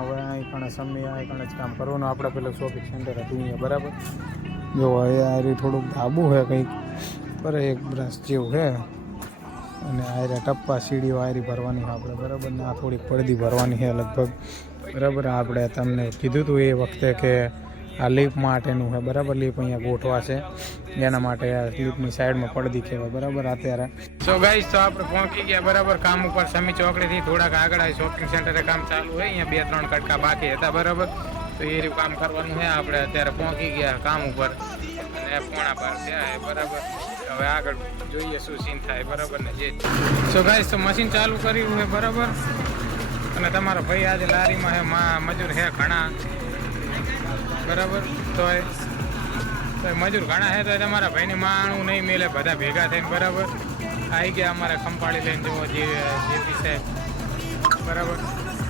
હવે અહીં કણે સમય અહીં કણે જ કામ કરવાનું. આપણે પેલું શોપિંગ સેન્ટર હતું અહીંયા બરાબર. જો આ થોડુંક ધાબું છે કંઈક પર એક બ્રશ જેવું છે અને આયરા ટપ્પા સીડીઓ આયરી ભરવાની છે આપણે બરાબર. ને આ થોડીક પડદી ભરવાની છે લગભગ બરાબર. આપણે તમને કીધું હતું એ વખતે કે આ લીપ માટેનું છે બરાબર. લીપ અહીંયા ગોઠવા છે એના માટે આ લીપની સાઈડમાં પડદી કહેવાય બરાબર. અત્યારે સો ગાઈસ તો આપણે પહોંચી ગયા બરાબર કામ ઉપર. સમી ચોકડીથી થોડાક આગળ શોપિંગ સેન્ટરે કામ ચાલુ હોય. અહીંયા 2-3 કટકા બાકી હતા બરાબર. તો એ રહ્યું કામ કરવાનું છે. આપણે અત્યારે પહોંચી ગયા કામ ઉપર અને 11:15 થયા બરાબર. હવે આગળ જોઈએ શું સીન થાય બરાબર ને જે. સો ગાઈસ તો મશીન ચાલુ કર્યું છે બરાબર. અને તમારો ભાઈ આજે લારીમાં છે મજૂર છે ઘણા બરાબર. તો મજૂર ઘણા છે તો તમારા ભાઈની માણું નહીં મેલે બધા ભેગા થઈને બરાબર. આવી ગયા અમારે ખંપાળી લઈને જુઓ જેપી સાહેબ બરાબર.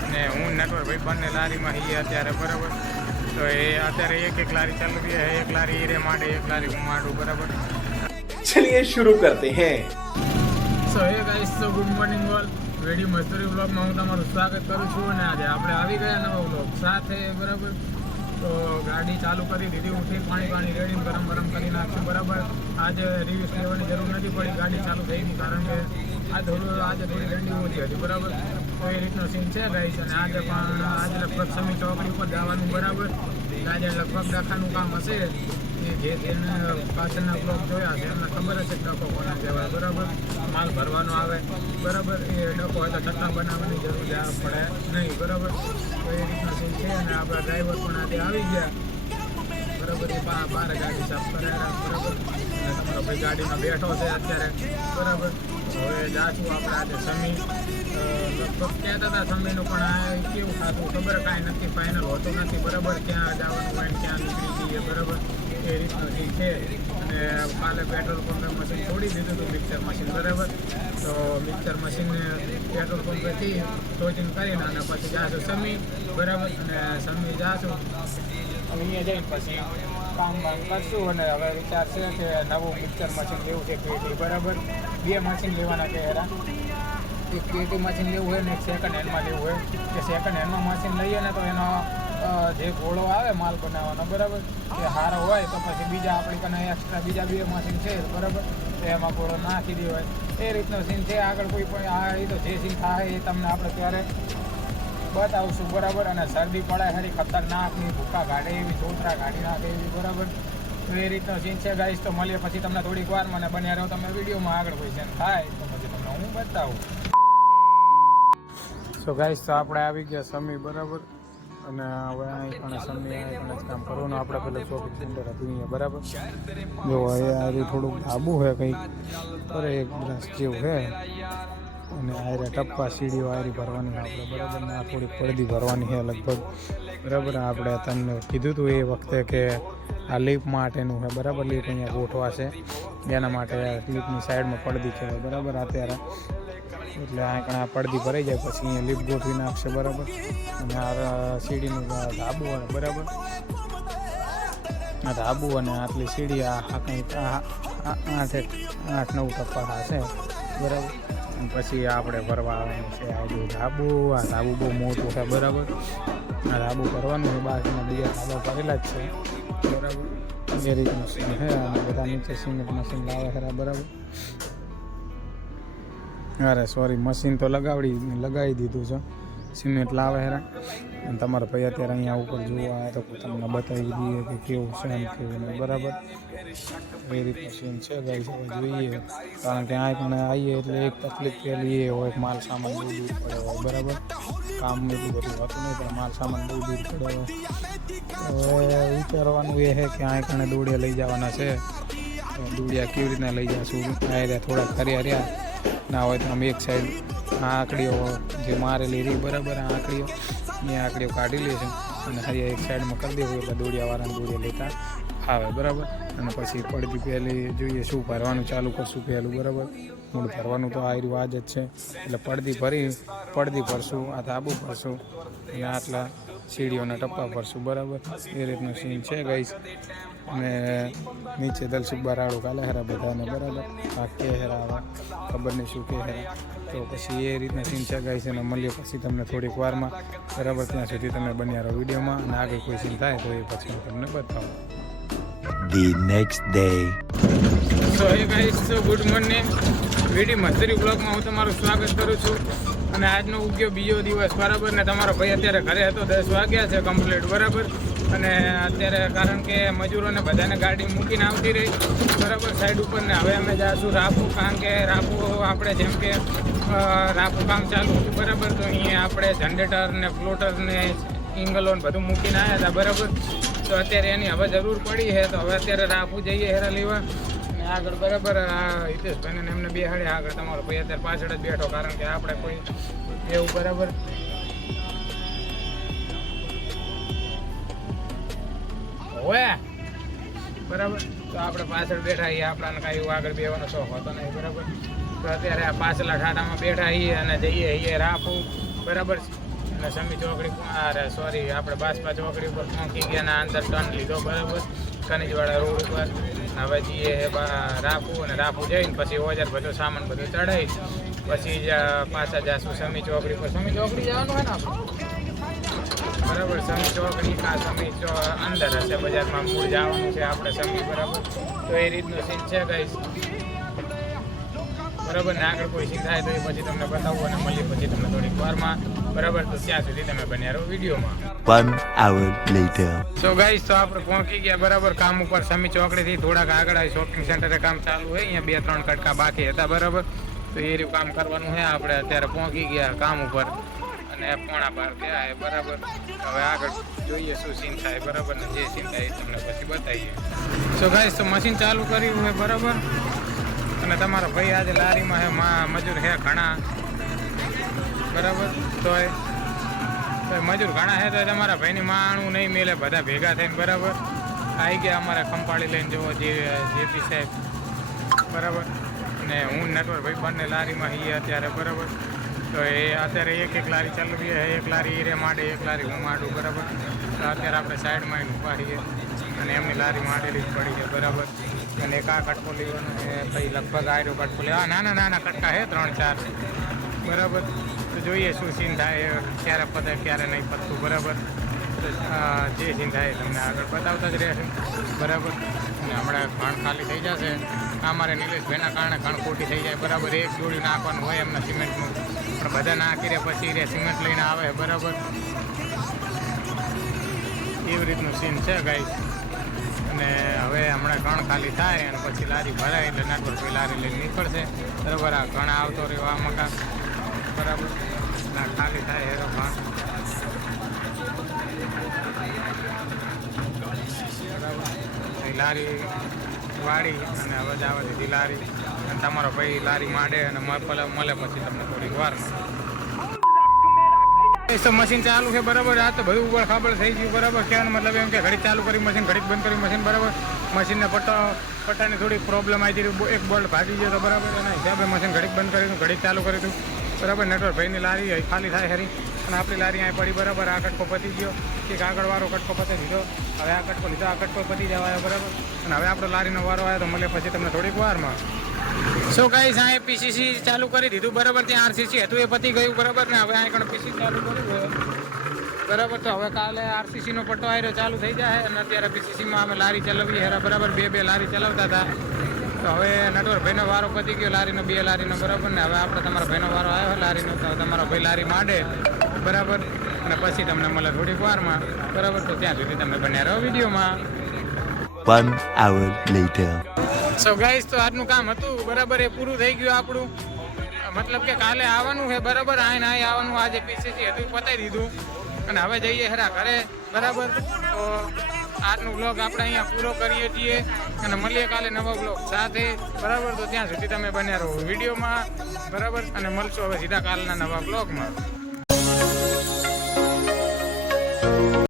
અને હું નટવર ભાઈ બંને લારીમાં છીએ અત્યારે બરાબર. તો એ અત્યારે એક લારી ચાલુ રહી છે. એક લારી હીરે માંડે, એક લારી હું માંડું બરાબર. चलिए शुरू करते हैं. સો હે ગાઈસ તો ગુડ મોર્નિંગ ઓલ. વેડી મસ્તરી બ્લોગમાં હું તમારું સ્વાગત કરું છું. અને આજે આપણે આવી ગયા નવા બ્લોગ સાથે બરાબર. તો ગાડી ચાલુ કરી દીધી, ઉઠી પાણી રેડી ગરમ કરી નાખશું બરાબર. આજે રિવ્યુઝ લેવાની જરૂર નથી પડી, ગાડી ચાલુ થઈ ગઈ કારણ કે આજે થોડી ઠંડી ઓછી હતી બરાબર. તો એ રીતનો સીન છે ગાઈસ. અને આજે લગભગ સમી ચોકડી ઉપર જવાનું બરાબર. આજે લગભગ ડખાનું કામ હશે. જે તેને પાછળના બ્લોગ જોયા છે એમને ખબર હશે ડખો કોને કહેવાય બરાબર. માલ ભરવાનો આવે બરાબર. એ ડખો હોય તો ચટ્ટા બનાવવાની જરૂર પડે નહીં બરાબર. તો એ રીતના સીન છે. અને આપણા ડ્રાઈવર પણ આજે આવી ગયા બરાબર. એ બાર ગાડી સાફ કરાયા બરાબર. અને તમારો ભાઈ ગાડીમાં બેઠો છે અત્યારે બરાબર. હવે જાશું આપણે આજે સમી. લગભગ કહેતા હતા સમીનું પણ આ કેવું થતું ખબર કાંઈ નથી, ફાઇનલ હોતું નથી બરાબર. ક્યાં જવાનું હોય ક્યાં નીકળી જઈએ બરાબર. એ રીતનું ઠીક છે. અને કાલે પેટ્રોલ પંપે મશીન છોડી દીધું હતું મિક્સર મશીન બરાબર. તો મિક્સર મશીનને પેટ્રોલ પંપેથી ટોચિંગ કરીને અને પછી જાશું સમી બરાબર. અને સમી જાશું અહીંયા જઈને પછી કામ કરશું. અને હવે વિચાર છે કે નવું મિક્સર મશીન લેવું છે પેટી બરાબર. 2 મશીન લેવાના છે હેરા. એક પેટી મશીન લેવું હોય ને એક સેકન્ડ હેન્ડમાં લેવું હોય. કે સેકન્ડ હેન્ડમાં મશીન લઈએ ને તો એનો જે ઘોડો આવે માલ બનાવવાનો બરાબર એ સારો હોય તો પછી બીજા આપણી કને એક્સ્ટ્રા બીજા 2 મશીન છે બરાબર. તો એમાં ઘોડો નાખી દેવાય. એ રીતનો સીન છે. આગળ કોઈ પણ એ તો જે સીન થાય એ તમને આપણે ત્યારે બતાવશું બરાબર. અને શરદી પડે ખરી ખતરનાકની ભૂકા કાઢે એવી, ચોતરા કાઢી નાખે એવી બરાબર. તો એ રીતનો સીન છે ગાઈસ. તો મળીએ પછી તમને થોડીક વાર મને બન્યા રહો તમે વિડીયોમાં. આગળ કોઈ સીન થાય તો પછી તમને હું બતાવું. સો ગાઈસ તો આપણે આવી ગયા સમી બરાબર. અને હવે અહીં પણ સમય અહીં જ કામ કરવાનું. આપણે પેલું શોપિંગ સેન્ટર હતું અહીંયા બરાબર. જો આ થોડુંક ધાબું છે કંઈક પર એક બ્રશ જેવું છે અને આયરા ટપ્પા સીડીઓ આયરી ભરવાની છે આપણે બરાબર. ને આ થોડીક પડદી ભરવાની છે લગભગ બરાબર. આપણે તમને કીધું હતું એ વખતે કે આ લીપ માટેનું છે બરાબર. લીપ અહીંયા ગોઠવા છે એના માટે લીપની સાઈડમાં પડદી કહેવાય બરાબર. અત્યારે એટલે આ પડદી ભરાઈ જાય પછી અહીંયા લીપ ગોઠવી નાખશે બરાબર. અને આ સીડીનું ધાબુ અને બરાબર. આ ધાબુ અને આટલી સીડી આ કંઈક 8-9 ટપ્પા છે બરાબર. અને પછી આપણે ભરવા આવવાનું છે આ ધાબુ બહુ મોટું છે બરાબર. આ ધાબુ ભરવાનું છે. બાકીના બીજા ધાબા ભરેલા જ છે બરાબર. એ રીતનું સીન છે. અને બધા નીચે સિમેન્ટ મશીન લાવે ખરા બરાબર. અરે સોરી, મશીન તો લગાવી દીધું છે. સિમેન્ટ લાવે હેરા. અને તમારો ભાઈ અત્યારે અહીંયા ઉપર જોવા આવે તો તમને બતાવી દઈએ કે કેવું છે એમ કેવું નહીં બરાબર. એ રીતનું સીન છે ગાઈસ. હવે જોઈએ કારણ કે આ પણ આવીએ એટલે એક તકલીફ પહેલી એ હોય માલ સામાન બહુ દૂર પડે હોય બરાબર. કામ એટલું બધું હોતું નહીં પણ માલ સામાન બહુ દૂર પડે હોય. હવે વિચારવાનું એ છે કે આ કણે દોડિયા લઈ જવાના છે. દોડિયા કેવી રીતના લઈ જશું. આ થોડા ખર્યા ના હોય તો અમે એક સાઈડ આંકડીઓ જે મારેલી રહી બરાબર. આ આંકડીઓ કાઢી લેશું અને હરિયા એક સાઈડમાં કરી દેવું એટલે દોડિયાવાળાને દોડિયા લેતા આવે બરાબર. અને પછી પડદી પહેલી જોઈએ શું ભરવાનું ચાલુ કરશું પહેલું બરાબર. મૂળ ભરવાનું તો આ રિવાજ જ છે. એટલે પડદી ભરશું, આ ધાબુ ભરશું અને આટલા સીડીઓના ટપ્પા ભરશું બરાબર. એ રીતનું સીન છે ગાઈસ. અને નીચે દલસુખ બારાળું કાલે હેરા બધાને બરાબર આ કે હેરા આવા ખબર નહીં શું કે હેરા. તો પછી એ રીતના સીન છે ગાઈસ, અને મળીએ પછી તમને થોડીક વારમાં બરાબર. ત્યાં સુધી તમે બન્યા રહો વિડીયોમાં, અને આગળ કોઈ સીન થાય તો એ પછી હું તમને બતાવું. The next day. સો હે ગાઈસ, ગુડ મોર્નિંગ. વીડી મસ્તરી બ્લોગમાં હું તમારું સ્વાગત કરું છું. અને આજનો ઉગ્યો બીજો દિવસ બરાબર, ને તમારો ભાઈ અત્યારે ઘરે હતો, 10 વાગ્યા છે કમ્પ્લીટ બરાબર. અને અત્યારે કારણ કે મજૂરોને બધાને ગાડી મૂકીને આવતી રહી બરાબર સાઈડ ઉપર, ને હવે અમે જાશું રાપુ, કારણ કે રાપુ આપણે જેમ કે રાપુ કામ ચાલુ હતું બરાબર. તો અહીંયા આપણે જનરેટર ને ફ્લોટર ને ઇંગલો ને બધું મૂકીને આવ્યા હતા બરાબર. તો અત્યારે એની હવે જરૂર પડી છે, તો હવે અત્યારે રાપુ જઈએ હેરા લેવા. અને આગળ બરાબર આ હિતેશભાઈને ને એમને બેહાડે આગળ, તમારો ભાઈ અત્યારે પાછળ જ બેઠો, કારણ કે આપણે કોઈ એવું બરાબર હોય બરાબર. તો આપણે પાછળ બેઠા છીએ, આપણને કાંઈ એવું આગળ બેવાનો શોખ હોતો નહીં બરાબર. તો અત્યારે આ પાછલા ઠાટામાં બેઠા છીએ અને જઈએ છીએ રાપુ બરાબર. અને સમી ચોકડી અરે સોરી આપણે બાસપા ચોકડી ઉપર પહોંચી ગયા, ના અંદર ટર્ન લીધો બરાબર ખનીજવાળા રોડ ઉપર. હવે જઈએ રાપુ, અને રાપુ જઈને પછી ઓજાર બધો સામાન બધો ચડાવી પછી પાછા જાશું સમી ચોકડી પર. સમી ચોકડી જવાનું હોય ને આપણે બરાબર. સમી ચોકડી કા સમી અંદર હશે બજારમાં, મૂળ જવાનું છે આપણે સમી બરાબર. તો એ રીતનું સીન છે ગાઈસ બરાબર. ને આગળ કોઈ સીન થાય તો એ પછી તમને બતાવું, અને મળીએ પછી તમને થોડીક વારમાં બરાબર. તો ત્યાં સુધી તમે બન્યા રહો વિડીયોમાં. 1 hour later. સો ગાઈસ, તો આપણે પહોંચી ગયા બરાબર કામ ઉપર સમી ચોકડીથી થોડાક આગળ આવી શોપિંગ સેન્ટરે કામ ચાલુ હોય. અહીંયા 2-3 કટકા બાકી હતા બરાબર. તો એ રહ્યું કામ કરવાનું છે. આપણે અત્યારે પહોંચી ગયા કામ ઉપર અને 11:15 થયા બરાબર. હવે આગળ જોઈએ શું સીન થાય બરાબર, ને જે સીન થાય એ તમને પછી બતાવીએ. સો ગાઈસ, તો મશીન ચાલુ કર્યું હોય બરાબર. અને તમારો ભાઈ આજે લારીમાં હે, મજૂર હે ઘણા બરાબર. તો મજૂર ઘણા હે તો તમારા ભાઈની માણું નહીં મેલે, બધા ભેગા થઈને બરાબર આવી ગયા અમારા ખંપાળી લઈને જુઓ જેપી સાહેબ બરાબર. અને હું નટવર ભાઈ બંને લારીમાં છીએ અત્યારે બરાબર. તો એ અત્યારે એક લારી ચાલવી છે, એક લારી રે માંડે, એક લારી હું માંડું બરાબર. તો અત્યારે આપણે સાઈડમાં ઊભા છીએ અને એમની લારી માંડેલી જ પડી છે બરાબર. અને એક આ કટકો લેવાનો છે, પછી લગભગ આયરો કટકો લેવા, નાના કટકા છે 3-4 બરાબર. તો જોઈએ શું સીન થાય, ક્યારે પતે ક્યારે નહીં પતતું બરાબર. તો જે સીન થાય તમને આગળ બતાવતા જ રહેશે બરાબર. અને હમણાં ઘણ ખાલી થઈ જશે, અમારે નિલેશભાઈના કારણે ઘણ ખોટી થઈ જાય બરાબર. એક જોડી નાખવાનું હોય એમના સિમેન્ટનું, પણ બધા નાખી રહે પછી રે સિમેન્ટ લઈને આવે બરાબર. એવી રીતનું સીન છે ગાઈસ. અને હવે હમણાં ઘણ ખાલી થાય અને પછી લારી ભરાય એટલે નાટવર કોઈ લારી લઈને નીકળશે બરાબર. આ ઘણ આવતો રહ્યો આ મકાન બરાબર. ખાલી થાય હેરો ઘણ બરાબર. લારી વાળી અને હવે જવા દીધી લારી, અને તમારો ભાઈ લારી માંડે અને મળે પછી તમને થોડીક વારમાં. મશીન ચાલુ છે બરાબર. આ તો બધું ઉપર ખબર થઈ ગયું બરાબર. કહેવાનો મતલબ એમ કે ઘડીક ચાલુ કરી મશીન, ઘડીક બંધ કરી મશીન બરાબર. મશીનને પટ્ટાની થોડીક પ્રોબ્લેમ આવી હતી, એક બોલ્ટ ભાગી ગયો હતો બરાબર. એના હિસાબે મશીન ઘડીક બંધ કરી દીધું, ઘડીક ચાલુ કરી દીધું બરાબર. નટવર ભાઈની લારી ખાલી થાય હરી, અને આપણી લારી અહીં પડી બરાબર. આ કટકો પતી ગયો, એક આગળવાળો કટકો પતી દીધો, હવે આ કટકો લીધો, આ કટકો પતી જવા આવ્યો બરાબર. અને હવે આપણો લારીનો વારો આવ્યો તો મળે પછી તમને થોડીક વારમાં. સો ગાઈસ, આ પીસીસી ચાલુ કરી દીધું બરાબર. ત્યાં આરસીસી હતું એ પતી ગયું બરાબર. ને હવે આ કણ પીસી ચાલુ કર્યું બરાબર. તો હવે કાલે આરસીસીનો પટ્ટો આવ્યો ચાલુ થઈ જાય. અને અત્યારે પીસીસીમાં અમે લારી ચલાવીએ હેરા બરાબર. બે લારી ચલાવતા હતા. તો હવે નટવર ભાઈનો વારો પતી ગયો લારીનો, 2 લારીનો બરાબર. ને હવે આપણે તમારા ભાઈનો વારો આવ્યો લારીનો, તો તમારો ભાઈ લારી માંડે બરાબર. અને પછી તમને મળે થોડીક વારમાં બરાબર. તો ત્યાં સુધી તમે બન્યા રહો વિડીયોમાં. 1 hour later. સો ગાઈસ, તો આજનું કામ હતું બરાબર એ પૂરું થઈ ગયું આપણું. મતલબ કે કાલે આવવાનું છે બરાબર. આઈને આવવાનું, આજે પીસીસી હતું પતાવી દીધું. અને હવે જઈએ હેરા ઘરે બરાબર. તો આજનો બ્લોગ આપણે અહીંયા પૂરો કરીએ છીએ અને મળીએ કાલે નવા બ્લોગ સાથે બરાબર. તો ત્યાં સુધી તમે બન્યા રહો વિડીયોમાં બરાબર. અને મળશું હવે સીધા કાલના નવા બ્લોગમાં.